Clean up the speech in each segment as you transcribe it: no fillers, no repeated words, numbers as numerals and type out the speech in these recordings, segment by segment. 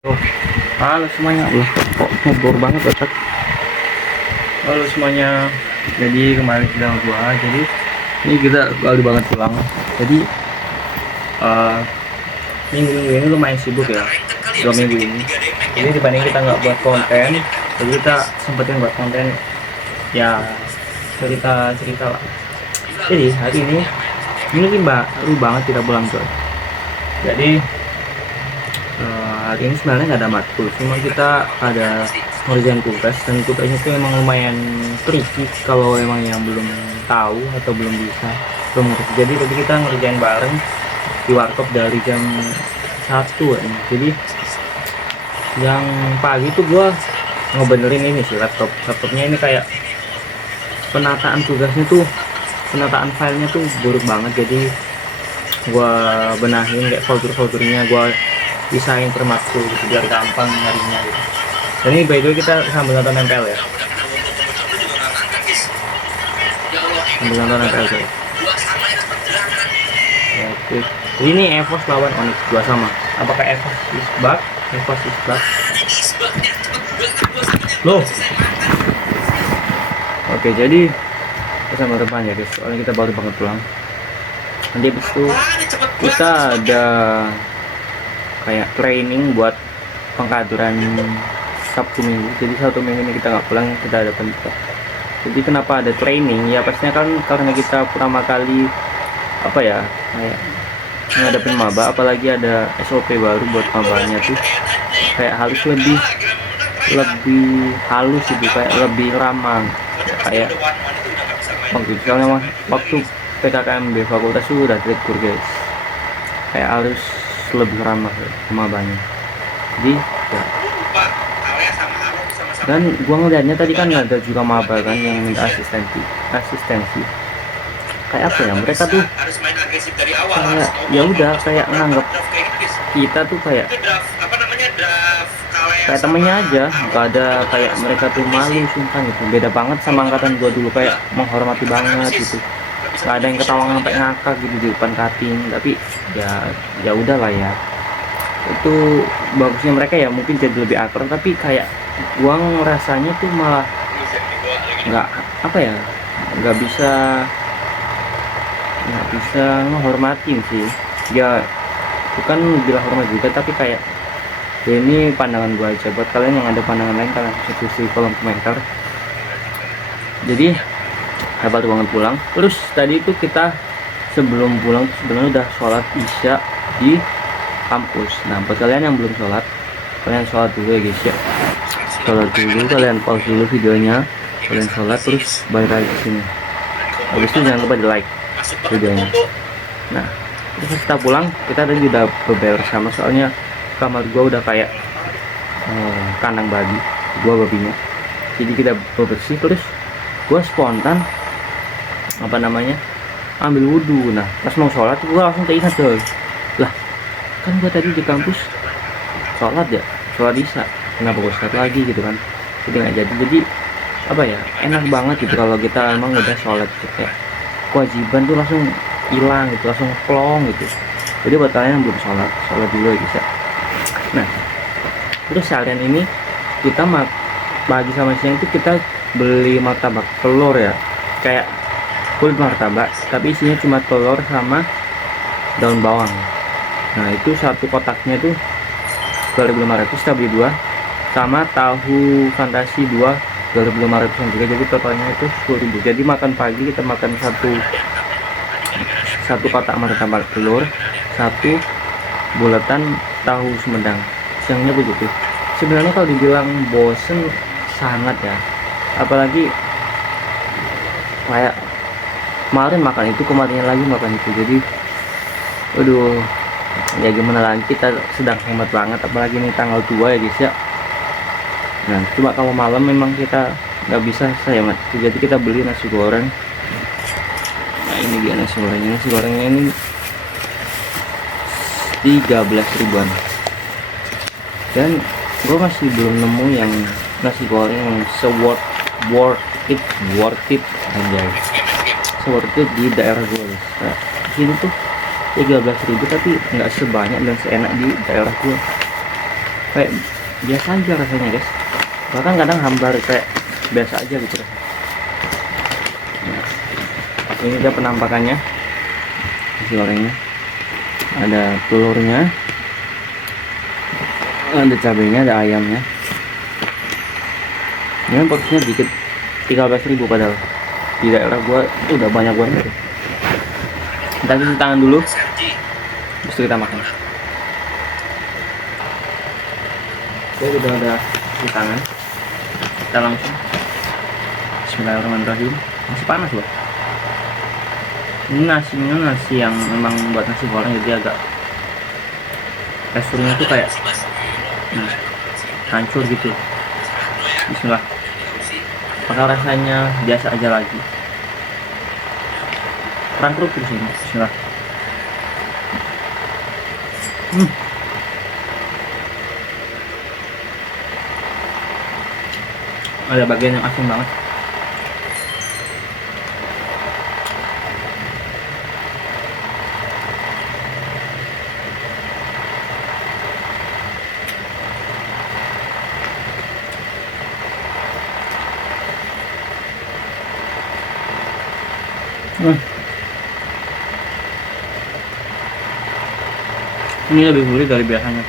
Oh, halo semuanya. Kok ngebor banget otak. Halo semuanya. Jadi kemarin bilang gua, jadi ini kita baru banget pulang. Jadi minggu-minggu ini lumayan sibuk ya. 2 minggu ini. Jadi dibanding kita nggak buat konten, jadi kita sempetin buat konten ya, cerita-cerita lah. Jadi hari ini sih baru banget kita pulang coy. Jadi hari ini sebenarnya nggak ada matkul, cuma kita ada ngerjain tugas, dan tugasnya itu emang lumayan tricky kalau emang yang belum tahu atau belum ngerti. Jadi tadi kita ngerjain bareng di warkop dari jam 1 ya. Jadi yang pagi tuh gua ngebenerin ini sih laptopnya ini, kayak penataan tugasnya tuh, penataan filenya tuh buruk banget. Jadi gua benahin kayak folder-foldernya, gua pisahin per matkul gitu, biar gampang nyarinya gitu. Dan ini by the way kita sambil nonton MPL ya, sambil nonton MPL coy. Oke, jadi ini EVOS lawan Onyx 2-2. Apakah EVOS is back? EVOS is back loh. Oke, jadi kita sama depan ya guys, soalnya kita baru banget pulang. Nanti habis itu kita ada kayak training buat pengkaduran Sabtu Minggu. Jadi Sabtu Minggu ini kita nggak pulang, kita ada pentas. Jadi kenapa ada training ya, pastinya kan karena kita pertama kali apa ya, kayak ngadepin maba, apalagi ada SOP baru buat mabanya tuh, kayak harus lebih halus gitu, kayak lebih ramah. Kayak waktu PKKMB fakultas tuh udah direktur guys, kayak harus lebih ramah ke mabanya. Jadi ya, dan gua ngeliatnya tadi kan ada juga maba kan yang minta asistensi kayak apa ya, mereka tuh kayak ya udah kayak nganggap kita tuh kayak temennya aja, nggak ada kayak mereka tuh malu sumpah gitu. Beda banget sama angkatan gua dulu, kayak menghormati banget gitu, nggak ada yang ketawa sampai ngakak gitu di depan kating. Tapi ya udahlah ya, itu bagusnya mereka ya, mungkin jadi lebih akrab. Tapi kayak gua ngerasanya tuh malah nggak apa ya, nggak bisa menghormatin sih ya, bukan bilang hormat juga, tapi kayak ya ini pandangan gua aja. Buat kalian yang ada pandangan lain, kalian bisa tulis di kolom komentar. Jadi baru banget pulang. Terus tadi itu kita sebelum pulang sebenarnya udah sholat isya di kampus. Nah buat kalian yang belum sholat, kalian sholat dulu ya guys ya, sholat dulu, kalian pause dulu videonya, kalian sholat terus balik lagi ke sini. Habis itu jangan lupa di like videonya. Nah terus kita pulang, kita tadi udah beberes sama, soalnya kamar gua udah kayak kandang babi, gua babinya. Jadi kita bebersih, terus gua spontan apa namanya ambil wudhu. Nah pas mau sholat gua langsung teringat tuh, lah kan gua tadi di kampus sholat isya, kenapa gua sholat lagi gitu kan. Jadi nggak jadi apa ya, enak banget gitu kalau kita emang udah sholat gitu, kayak kewajiban tuh langsung hilang gitu, langsung plong gitu. Jadi buat kalian yang belum sholat dulu ya bisa. Nah terus seharian ini kita pagi sama siang itu kita beli martabak telur ya, kayak full martabak tapi isinya cuma telur sama daun bawang. Nah itu satu kotaknya tuh 2.500, kita beli 2, sama tahu fantasi 2.500 juga, jadi totalnya itu 10.000. Jadi makan pagi kita makan satu kotak martabak telur, satu bulatan tahu sumedang. Siangnya begitu. Sebenarnya kalau dibilang bosen sangat ya, apalagi kayak kemarin makan itu, kemarinnya lagi makan itu. Jadi aduh ya gimana lagi, kita sedang hemat banget, apalagi ini tanggal 2 ya guys ya. Nah cuma kalau malam memang kita nggak bisa sehemat itu, jadi kita beli nasi goreng. Nah ini dia nasi gorengnya ini 13 ribuan. Dan gue masih belum nemu yang nasi goreng yang worth it aja, worth it di daerah gue. Nah sini tuh 13.000 tapi nggak sebanyak dan seenak di daerah gue. kayak biasa aja rasanya guys, bahkan kadang hambar kayak biasa aja gitu. Nah, ini dia penampakannya, nasi gorengnya, ada telurnya, ada cabenya, ada ayamnya. Ini porsinya dikit, 13.000 padahal di daerah gua itu udah banyak banget. Kita cuci tangan dulu, terus kita makan. Oke, udah ada cuci tangan, kita langsung bismillahirrahmanirrahim. Masih panas loh. Ini nasinya nasi yang memang buat nasi goreng, jadi agak teksturnya tuh kayak hancur gitu. Bismillah. Apakah rasanya biasa aja lagi? Kurang kerupuk sih. Bismillah. Ada bagian yang asin banget. Ini lebih gurih dari biasanya.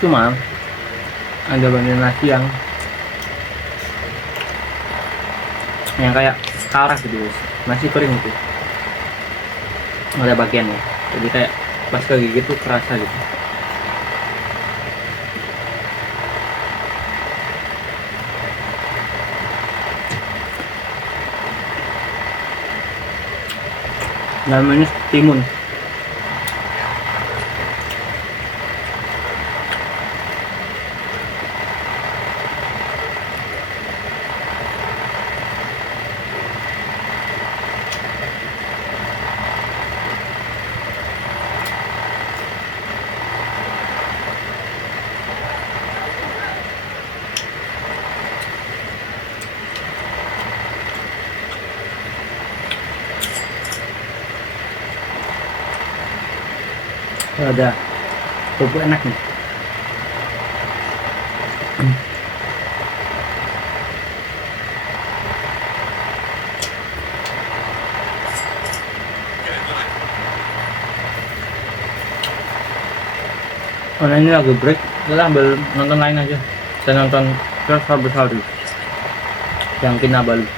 Cuma ada bagian nasi yang kayak karak gitu guys, nasi kering gitu. Ada bagiannya, jadi kayak pas kegigit tuh kerasa gitu. Namanya timun. Ada kerupuk enak nih. Karena ini lagi break, kita ambil nonton lain aja. Saya nonton First Besari yang Kinabalu.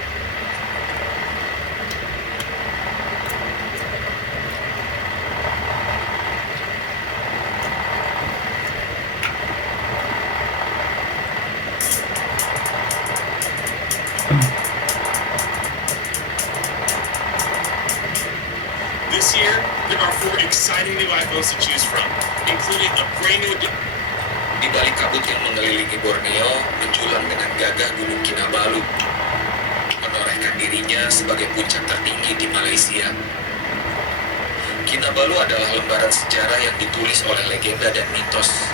This year, there are 4 exciting new iPhones to choose from, including a brand new... Di balik kabut yang mengelilingi Borneo, menjulang dengan gagah Gunung Kinabalu, menorehkan dirinya sebagai puncak tertinggi di Malaysia. Kinabalu adalah lembaran sejarah yang ditulis oleh legenda dan mitos.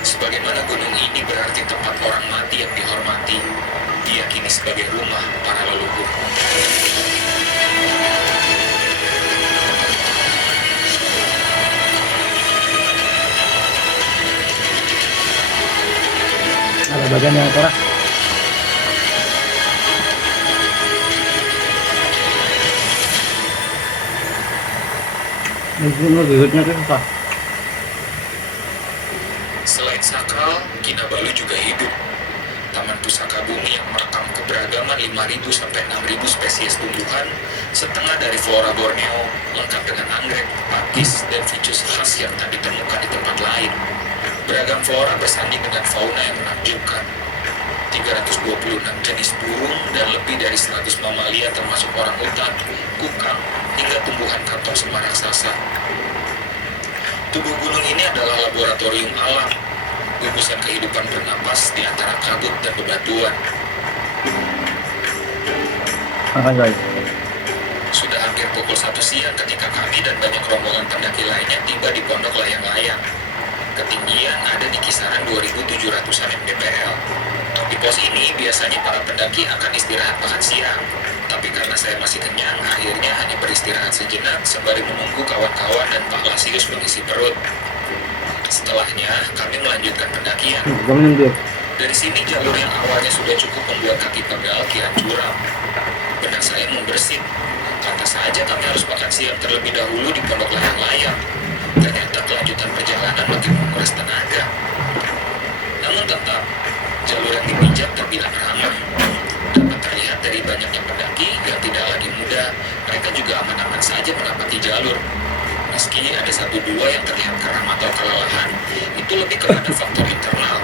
Sebagaimana gunung ini berarti tempat orang mati yang dihormati, diyakini sebagai rumah para leluhur. Ada bagian yang keras. Ini gigitnya tuh susah. Selain sakral, Kinabalu juga hidup. Taman Pusaka Bumi yang merekam keberagaman 5.000 sampai 6.000 spesies tumbuhan, setengah dari flora Borneo, lengkap dengan anggrek, pakis, dan ficus khas yang tak ditemukan di tempat lain. Beragam flora bersanding dengan fauna yang menakjubkan. 326 jenis burung dan lebih dari 100 mamalia termasuk orangutan, kukang, hingga tumbuhan kantong semar raksasa. Tubuh gunung ini adalah laboratorium alam, gugusan kehidupan bernapas di antara kabut dan bebatuan. Makan guys. Sudah hampir pukul 1 siang ketika kami dan banyak rombongan pendaki lainnya tiba di Pondok Layang-Layang. Ketinggian ada di kisaran 2.700-an mdpl. Di pos ini biasanya para pendaki akan istirahat makan siang, tapi Tapi karena saya masih kenyang, akhirnya hanya beristirahat sejenak sembari menunggu kawan-kawan dan Pak Lasius mengisi perut. Setelahnya, kami melanjutkan pendakian. Gue minum dulu. Dari sini jalur yang awalnya sudah cukup membuat kaki pegal kian curam. Benak saya membersit. Pantas saja kami harus makan siang terlebih dahulu di pondok layang-layang. Ternyata kelanjutan perjalanan makin menguras tenaga. Namun tetap, jalur yang dipijak terbilang ramah. Dapat terlihat dari banyaknya pendaki yang tidak lagi muda, mereka juga aman-aman saja menapaki jalur. Meski ada satu dua yang terlihat karam atau kelelahan, itu lebih kepada faktor internal.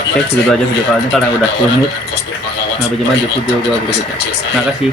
Oke, segitu aja video kali ini karena udah 10 menit. Sampai jumpa di video gue berikutnya. Makasih.